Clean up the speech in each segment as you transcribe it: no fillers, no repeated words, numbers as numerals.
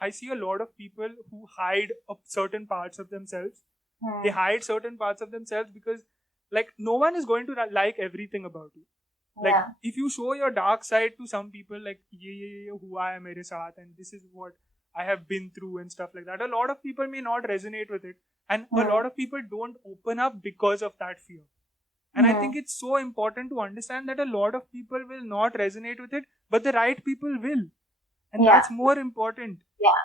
I see a lot of people who hide certain parts of themselves. They Hmm. hide certain parts of themselves because, like, no one is going to like everything about you. Like, Yeah. if you show your dark side to some people, like, ye hua hai mere saath, and this is what I have been through and stuff like that, a lot of people may not resonate with it, and a Hmm. lot of people don't open up because of that fear. And I think Hmm. it's so important to understand that a lot of people will not resonate with it, but the right people will, and Yeah. that's more important. Yeah.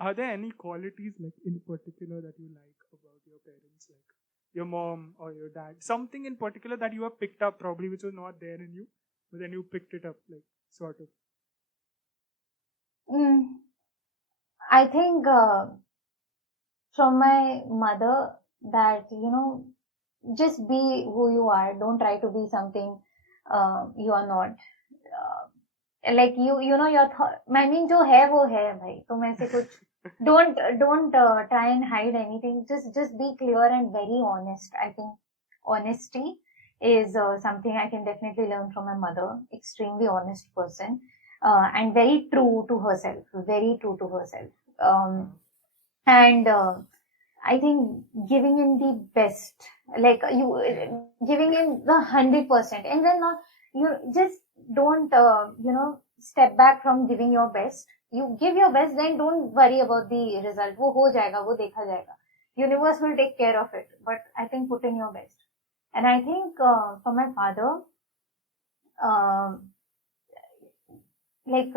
Are there any qualities, like, in particular that you like about your parents, like your mom or your dad? Something in particular that you have picked up, probably, which was not there in you, but then you picked it up, like, sort of. Mm, I think from my mother that, just be who you are. Don't try to be something you are not. Like your I mean, जो है वो है भाई, तुम ऐसे कुछ don't try and hide anything. Just be clear and very honest. I think honesty is something I can definitely learn from my mother. Extremely honest person, and very true to herself. Very true to herself. Uh, And I think giving in the best, like yeah. giving in the 100%, and then not you just don't step back from giving your best. You give your best, then don't worry about the result. वो हो जाएगा, वो देखा जाएगा. Universe will take care of it. But I think put in your best. And I think for my father, um, like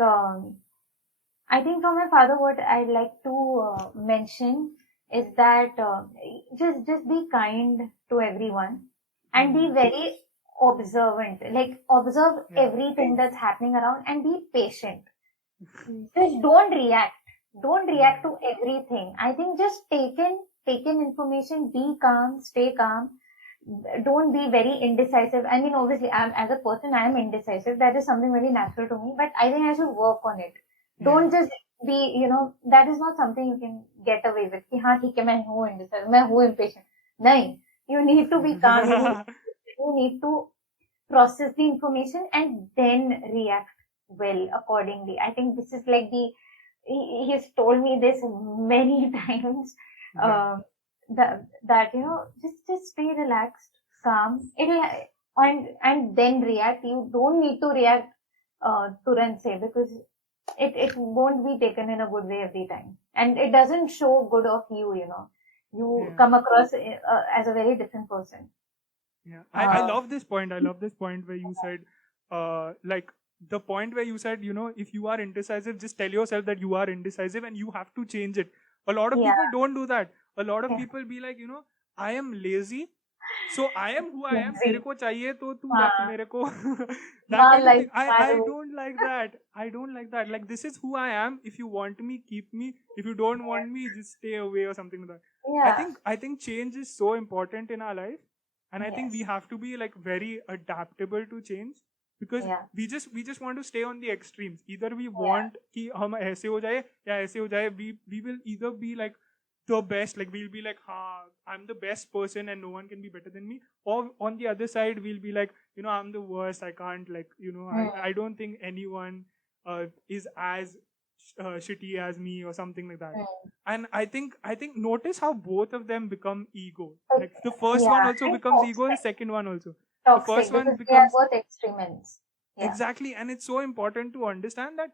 I think from my father, what I'd like to mention is that just be kind to everyone and be Hmm. very observant. Like observe Yeah. everything that's happening around and be patient. Just don't react. Don't react Yeah. to everything. I think just take in information, be calm, stay calm. Don't be very indecisive. I mean, obviously, as a person, I am indecisive. That is something very natural to me, but I think I should work on it. Yeah. Don't just be, that is not something you can get away with. कि हाँ ठीक है मैं हूँ indecisive, मैं हूँ impatient. नहीं, you need to be calm. You need to process the information and then react well accordingly. I think this is like he's told me this many times. Yeah. Um, that just stay relaxed, calm. It'll and then react. You don't need to react turant se, because it won't be taken in a good way every time, and it doesn't show good of you. You Yeah. come across as a very different person. Yeah, I Uh, love this point. I love this point where you said, like, the point where you said, if you are indecisive, just tell yourself that you are indecisive and you have to change it. A lot of yeah, people don't do that. A lot of yeah. people be like, I am lazy, so I am who I am. Lazy. तेरे को चाहिए तो तू रख हाँ, मेरे को. That हाँ, kind of like thing. I मारो. don't like that. I don't like that. Like, this is who I am. If you want me, keep me. If you don't want me, just stay away or something like that. Yeah, I think change is so important in our life, and I think we yes, have to be, like, very adaptable to change, because yeah, we just want to stay on the extremes. Either we yeah, want कि हम ऐसे हो जाए या ऐसे हो जाए. We will either be like the best, like, we'll be like, ha, I'm the best person and no one can be better than me, or on the other side we'll be like, I'm the worst. I can't, like, mm, I don't think anyone is as shitty as me or something like that. mm. And I think notice how both of them become ego. But, Like, the first one yeah, also and becomes ego, the toxic, second one also. The first toxic one because they are becomes. both extremists. Yeah, Exactly, and it's so important to understand that,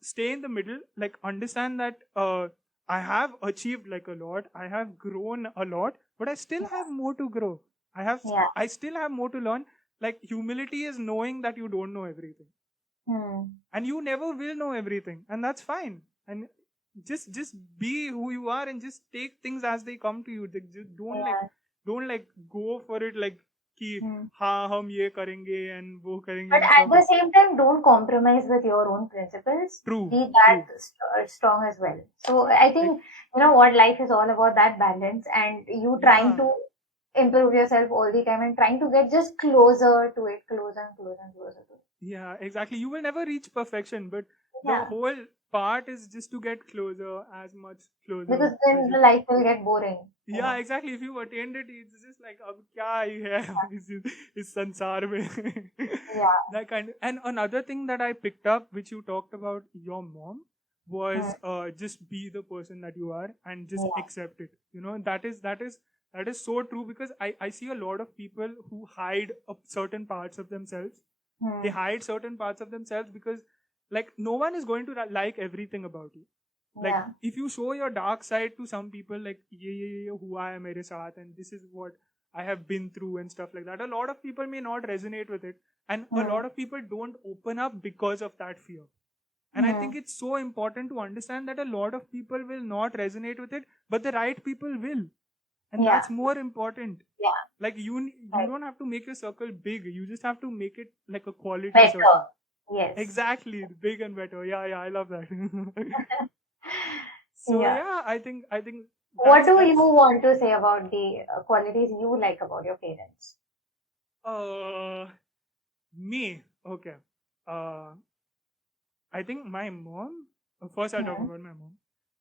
stay in the middle. Like, understand that I have achieved, like, a lot. I have grown a lot, but I still have more to grow. yeah, I still have more to learn. Like, humility is knowing that you don't know everything, hmm, and you never will know everything, and that's fine. And just be who you are and just take things as they come to you. Just yeah. don't like go for it, like, कि Hmm. हाँ हम ये करेंगे and वो करेंगे But and at stuff. the same time, don't compromise with your own principles. True, Be true. that strong as well. So I Like, think, what life is all about, that balance, and you trying yeah, to improve yourself all the time and trying to get just closer to it, closer and closer and closer to it. yeah, exactly. You will never reach perfection, but The Yeah. whole part is just to get closer, as much closer Because then as the you. life will get boring, you Yeah, know. exactly. If you attained it, it's just like, अब क्या ही है इस संसार में. Yeah. That kind of, and another thing that I picked up, which you talked about your mom, was Mm. just be the person that you are and just Yeah. accept it. You know, that is so true, because I see a lot of people who hide certain parts of themselves. They Mm. hide certain parts of themselves because, like, no one is going to like everything about you. Like, Yeah. if you show your dark side to some people, like ye hua hai mere saath, and this is what I have been through and stuff like that, a lot of people may not resonate with it, and a Mm. lot of people don't open up because of that fear. And I think Mm. it's so important to understand that a lot of people will not resonate with it, but the right people will, and Yeah. that's more important. Yeah. Like, you Right. don't have to make your circle big, you just have to make it like a quality Better. circle. Yes. Exactly, big and better. Yeah, I love that. So Yeah. yeah, I think What do you that's want to say about the qualities you like about your parents? uh me. Okay. Uh I think my mom, first I'll talk Mm. about my mom.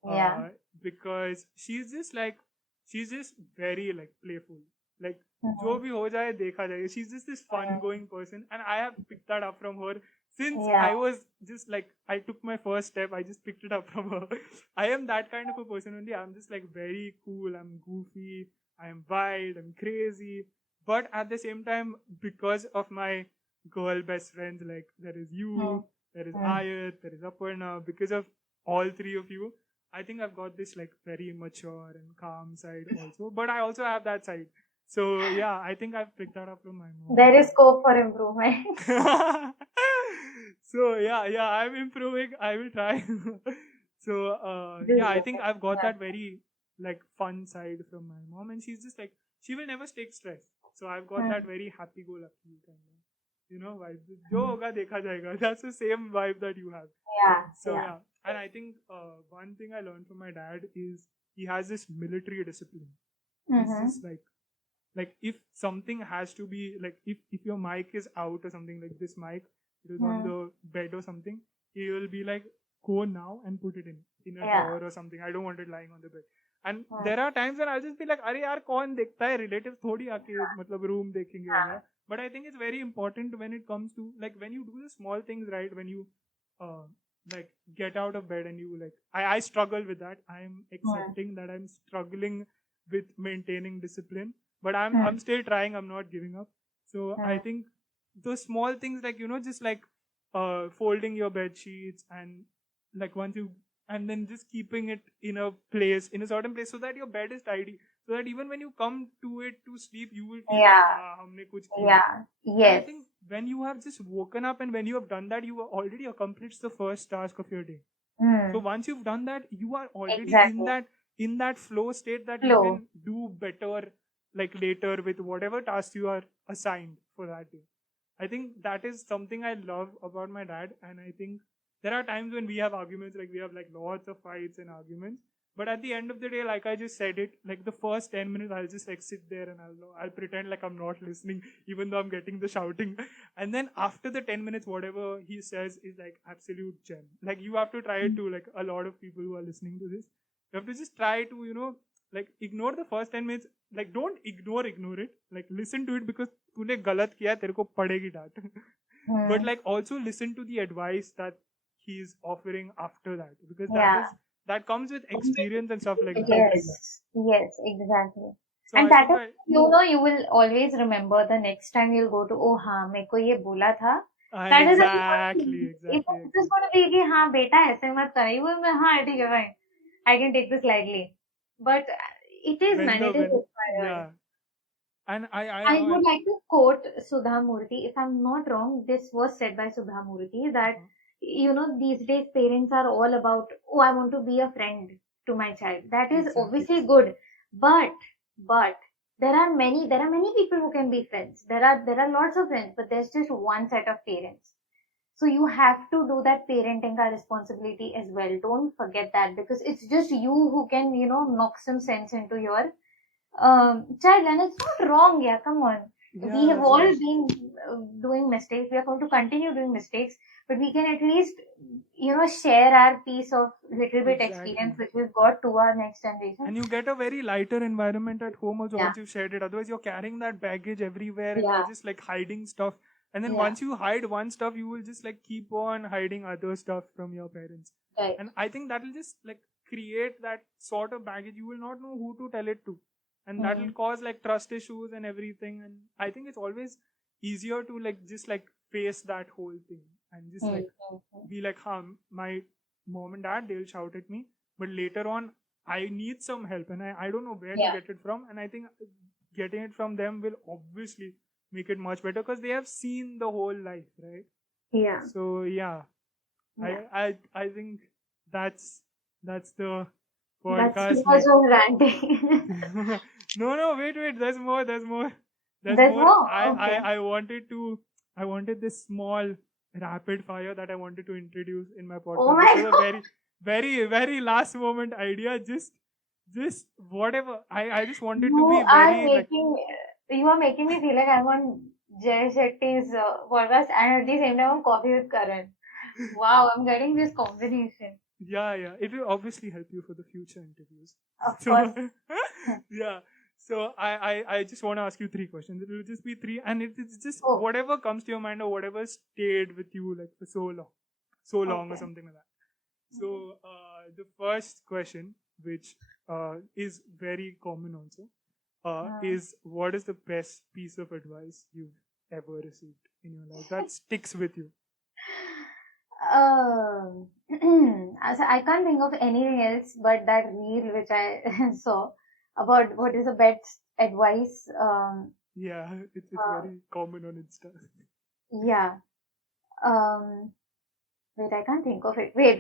Yeah. Because she's just very like playful. Like, जो Mm. भी हो जाए देखा जाए. She's just this fun going person, and I have picked that up from her since Yeah. I was just like, I took my first step. I just picked it up from her. I am that kind of a person only. I'm just like very cool. I'm goofy. I'm wild. I'm crazy. But at the same time, because of my girl best friends, like there is you, Mm. there is Mm. Ayat, there is Aparna, because of all three of you, I think I've got this like very mature and calm side also, but I also have that side. So yeah, I think I've picked that up from my mom. There is scope for improvement. So yeah, I'm improving. I will try. So This yeah, is I good. think I've got Yeah. that very like fun side from my mom, and she's just like, she will never take stress. So I've got that Mm. very happy-go-lucky kind of, vibe. जो होगा देखा जाएगा. That's the same vibe that you have. Yeah. So Yeah. yeah, and I think one thing I learned from my dad is he has this military discipline. He's Mm-hmm. just like if something has to be like, if your mic is out or something, like this mic, it is on Mm. the bed or something, he will be like, go now and put it in a Yeah. drawer or something. I don't want it lying on the bed. And Mm. there are times when I'll just be like, अरे यार कौन देखता है, relative थोड़ी आके मतलब room देखेंगे वगैरह. But I think it's very important when it comes to like when you do the small things right, when you uh, like get out of bed and you like, I struggle with that. I'm Mm. accepting that I'm struggling with maintaining discipline, but I'm Mm. still trying. I'm not giving up. So I Mm. think those small things, like just like folding your bed sheets, and like once you, and then just keeping it in a place, in a certain place, so that your bed is tidy, so that even when you come to it to sleep, you will feel like, Yeah. हाँ हमने कुछ किया. Yeah. And I Yes. think when you have just woken up and when you have done that, you have already accomplished the first task of your day. So Mm. once you've done that, you are already Exactly. in that flow state that you Flow. can do better like later with whatever task you are assigned for that day. I think that is something I love about my dad, and I think there are times when we have arguments, like we have like lots of fights and arguments. But at the end of the day, like I just said it, like the first 10 minutes, I'll just like sit there and I'll pretend like I'm not listening, even though I'm getting the shouting. And then after the 10 minutes, whatever he says is like absolute gem. Like you have to try it to like a lot of people who are listening to this. You have to just try to like ignore the first 10 minutes. Like don't ignore it. Like listen to it, because तूने गलत किया, तेरे को पड़ेगी डांट. But Mm. like also listen to the advice that he's offering after that, because Yeah. that comes with experience and stuff like that. Yes. Yes. Exactly. So And I that think is, you will always remember the next time you'll go to, oh हाँ मेरे को ये बोला था. That is how exactly it's just going to be कि हाँ बेटा ऐसे मत कर. You will हाँ ठीक है fine. I can take this lightly. But it is man, it is when required. yeah, and I would like to quote Sudha Murthy. If I'm not wrong, this was said by Sudha Murthy that, these days parents are all about, oh, I want to be a friend to my child. That is exactly. obviously good. But there are many people who can be friends. There are lots of friends, but there's just one set of parents. So you have to do that parenting ka responsibility as well. Don't forget that, because it's just you who can, knock some sense into your child, and it's not wrong. Yeah, come on. We have Yeah, all so been doing mistakes. We are going to continue doing mistakes, but we can at least, share our piece of little bit experience exactly. which we've got to our next generation. And you get a very lighter environment at home also Yeah, once you've shared it. Otherwise, you're carrying that baggage everywhere and you're yeah, just like hiding stuff. And then yeah, once you hide one stuff, you will just like keep on hiding other stuff from your parents. right. And I think that will just like create that sort of baggage. You will not know who to tell it to. And that will Mm, cause like trust issues and everything. And I think it's always easier to like just like face that whole thing and just mm, like mm. be like, my mom and dad, they'll shout at me. But later on, I need some help and I don't know where to Yeah, get it from. And I think getting it from them will obviously make it much better because they have seen the whole life, right? yeah, So yeah, yeah. I think that's that's the That's too podcast. much Like of ranting. no, wait, there's There's more. more. I I Okay. I wanted to I wanted this small rapid fire that I wanted to introduce in my Oh podcast. This my was a god. very last moment idea. Just whatever. I just wanted to be You are very like making you are making me feel like I'm on Jay Shetty's podcast and at the same time on Coffee with Karan. Wow, I'm getting this combination. yeah. It will obviously help you for the future interviews. Of course. So yeah. So I just want to ask you three questions. It will just be three, and it's just Oh, whatever comes to your mind or whatever stayed with you like for so long or okay. something like that. So the first question, which is very common also, Hmm. is what is the best piece of advice you've ever received in your life that sticks with you? Um, I can't think of anything else but that reel which I saw about what is the best advice. Yeah, it's Uh, very common on Insta. yeah. Um, Wait, I can't think of it. Wait.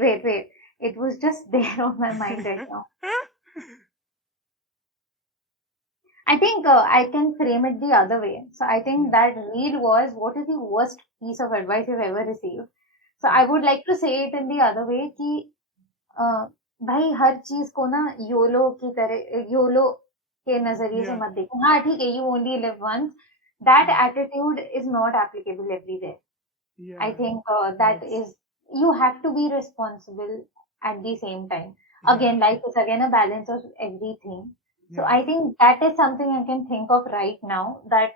It was just there on my mind right now. I think I can frame it the other way. So I think Yeah. that reel was what is the worst piece of advice you've ever received. So I Okay. would like to say it in the other way कि भाई हर चीज को ना YOLO की तरह YOLO के नजरिए से Yeah. मत देखो हाँ ठीक है you only live once that Yeah. attitude is not applicable everywhere. I Yeah. think that That's is you have to be responsible at the same time. yeah. Again, life is again a balance of everything. So Yeah. I think that is something I can think of right now that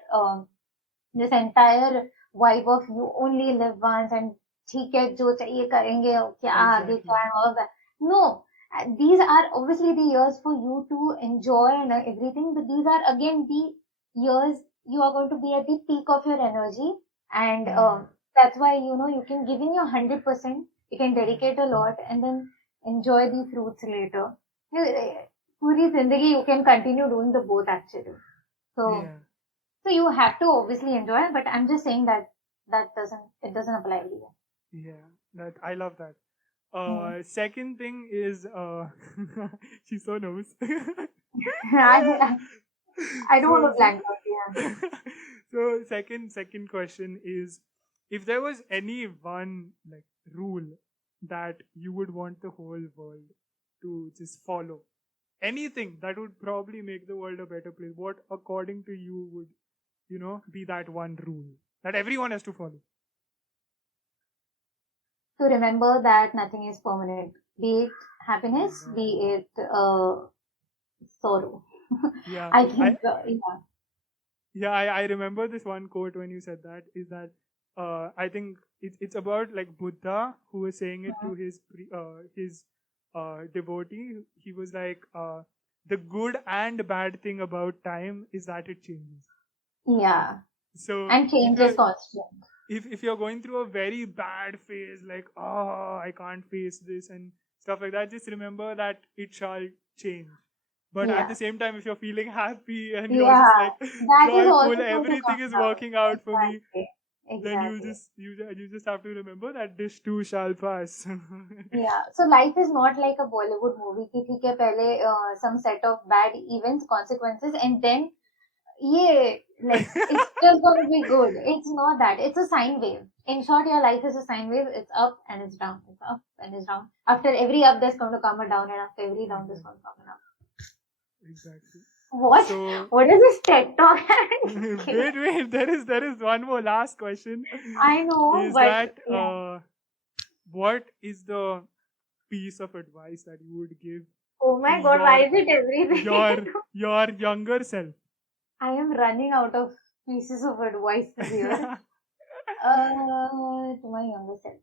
this entire vibe of you only live once and ठीक है जो चाहिए करेंगे क्या आगे Exactly. क्या and all of that. No, these are obviously the years for you to enjoy and everything, but these are again the years you are going to be at the peak of your energy and Hmm. that's why you can give in your 100%, you can Yeah. dedicate a lot and then enjoy the fruits later. पूरी जिंदगी you can continue doing the both actually. So Yeah. so you have to obviously enjoy, but I'm just saying that it doesn't apply everywhere. Yeah. That I love that. Hmm. Second thing is she's so nervous. I, I don't want so to so blank out. Yeah. so second question is if there was any one like rule that you would want the whole world to just follow, anything that would probably make the world a better place, what according to you would be that one rule that everyone has to follow? To remember that nothing is permanent, be it Oh my happiness, god. be it sorrow. Yeah, I I think, yeah. yeah I remember this one quote when you said that is that I think it's about like Buddha who was saying it to his devotee. He was like the good and bad thing about time is that it changes. Yeah. So And change is constant. if you're going through a very bad phase like I can't face this and stuff like that, just remember that it shall change. But at the Yeah. same time, if you're feeling happy and you're just Yeah. like That is joyful, also going to everything come is down. working out for me, Exactly. then you Exactly. just you just have to remember that this too shall pass. Yeah. So life is not like a Bollywood movie कि ठीक है पहले some set of bad events, consequences, and then yeah, like it's just gonna be good. It's not that. It's a sine wave. In short, your life is a sine wave. It's up and it's down. It's up and it's down. After every up, there's going to come a down, and after every down, there's exactly, going to come an up. exactly. What? So What is this TED talk? wait, there is one more last question. I know, Is but that yeah. what is the piece of advice that you would give Oh to my God, why is it everything? your younger self? I am running out of pieces of advice here. To my younger self.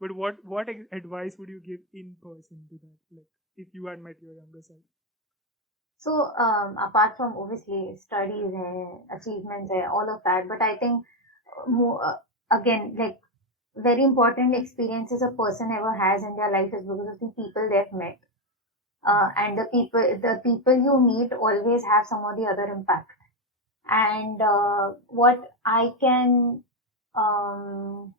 But what advice would you give in person to that? Like if you had met your younger self? So, apart from obviously studies and achievements and all of that, but I think more, again, like very important experiences a person ever has in their life is because of the people they've met. And the people you meet always have some or the other impact. And what I can um,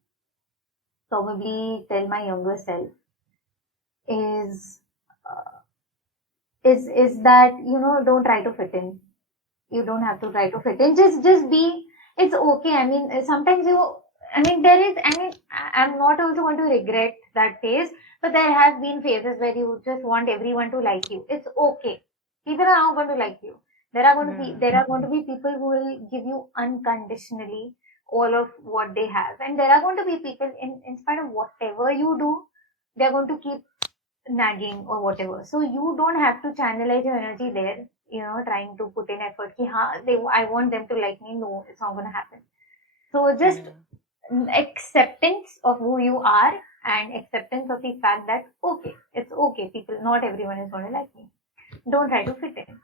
probably tell my younger self is uh, is that don't try to fit in. You don't have to try to fit in. Just be. It's okay. I mean, sometimes there is. I mean, I'm not also going to regret that phase, but there have been phases where you just want everyone to like you. It's okay. People are not going to like you. Yeah. There are going to be people who will give you unconditionally all of what they have, and there are going to be people in spite of whatever you do, they're going to keep nagging or whatever. So you don't have to channelize your energy there, trying to put in effort. Ki, I want them to like me. No, it's not going to happen. So just Yeah. acceptance of who you are and acceptance of the fact that, okay, it's okay. People, not everyone is going to like me. Don't try to fit in.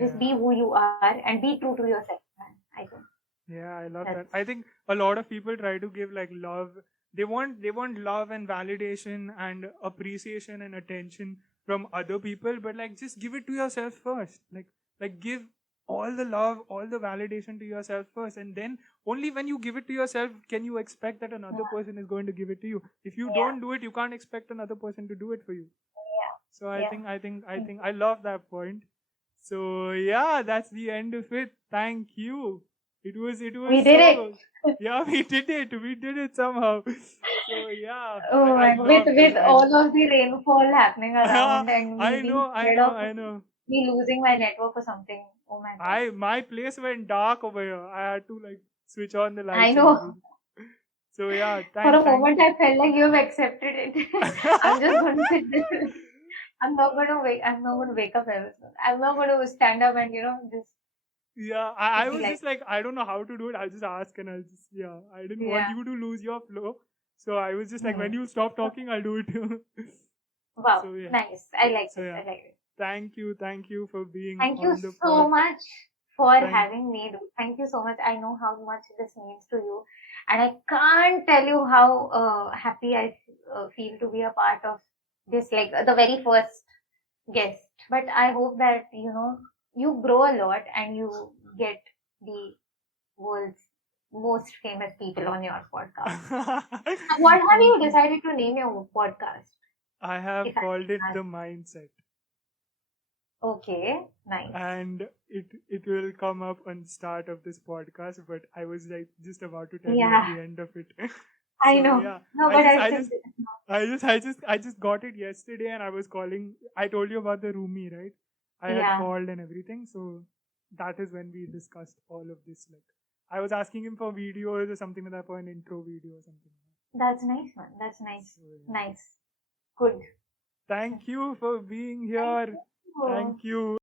Just be Yeah. who you are and be true to yourself, man. I think Yeah, I love that. that's, I think a lot of people try to give like love. They want love and validation and appreciation and attention from other people, but like just give it to yourself first. Like give all the love, all the validation to yourself first, and then only when you give it to yourself can you expect that another person is going to give it to you. If you yeah, don't do it, you can't expect another person to do it for you. So yeah, yeah. I love that point. So yeah, that's the end of it. Thank you. It We was did it. so yeah, we did it. We did it somehow. So yeah, Oh I my God, with love this. all of the rainfall happening around and me I being know, I scared know, of I know. me losing my network or something. Oh my God. My place went dark over here. I had to like switch on the I lights and know. everything. So yeah, For a thank moment you. I felt like you have accepted it. I'm just going to sit there. I'm not going to wake up ever soon. I'm not going to stand up and, Yeah, I just be was like, just like, I don't know how to do it. I'll just ask and I'll just, yeah, I didn't want yeah. you to lose your flow. So I was just like, when Hmm. you stop talking, I'll do it. Wow. So yeah, Nice. I like so it. yeah, I like it. thank you for being Thank you on the so pod. much for Thank, having me. Dude. Thank you so much. I know how much this means to you, and I can't tell you how happy I feel to be a part of this, like the very first guest. But I hope that you grow a lot and you get the world's most famous people on your podcast. What have you thank you. decided to name your podcast? I have If I called it can the ask. mindset, Okay, nice. and it will come up on the start of this podcast. But I was like just about to tell you at Yeah, the end of it. I So know. yeah, No, but I I still. just I just got it yesterday, and I was calling. I told you about the roomie, right? I had Yeah. called and everything, so that is when we discussed all of this. Like, I was asking him for videos or something like that, for an intro video or something like That's nice, man. That's that. nice. So yeah, Nice. Good. thank you for being Thank here. you. Thank you.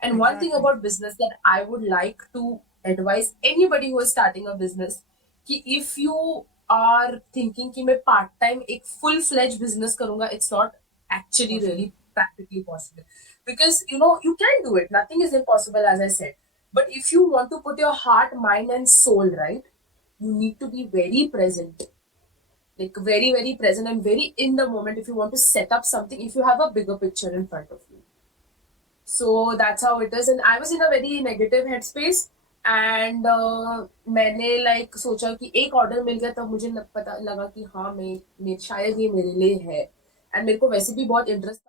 And one thing Exactly. about business that I would like to advise anybody who is starting a business, कि if you are thinking कि मैं part time एक full fledged business करूँगा, it's not actually Possible. really practically possible, because you can do it. Nothing is impossible, as I said. But if you want to put your heart, mind, and soul right, you need to be very present, like very very present and very in the moment. If you want to set up something, if you have a bigger picture in front of you, so that's how it is. And I was in a very negative headspace, and मैंने like सोचा कि एक order मिल गया, तब मुझे पता लगा कि हाँ मैं शायद ये मेरे लिए है, एंड मेरे को वैसे भी बहुत इंटरेस्ट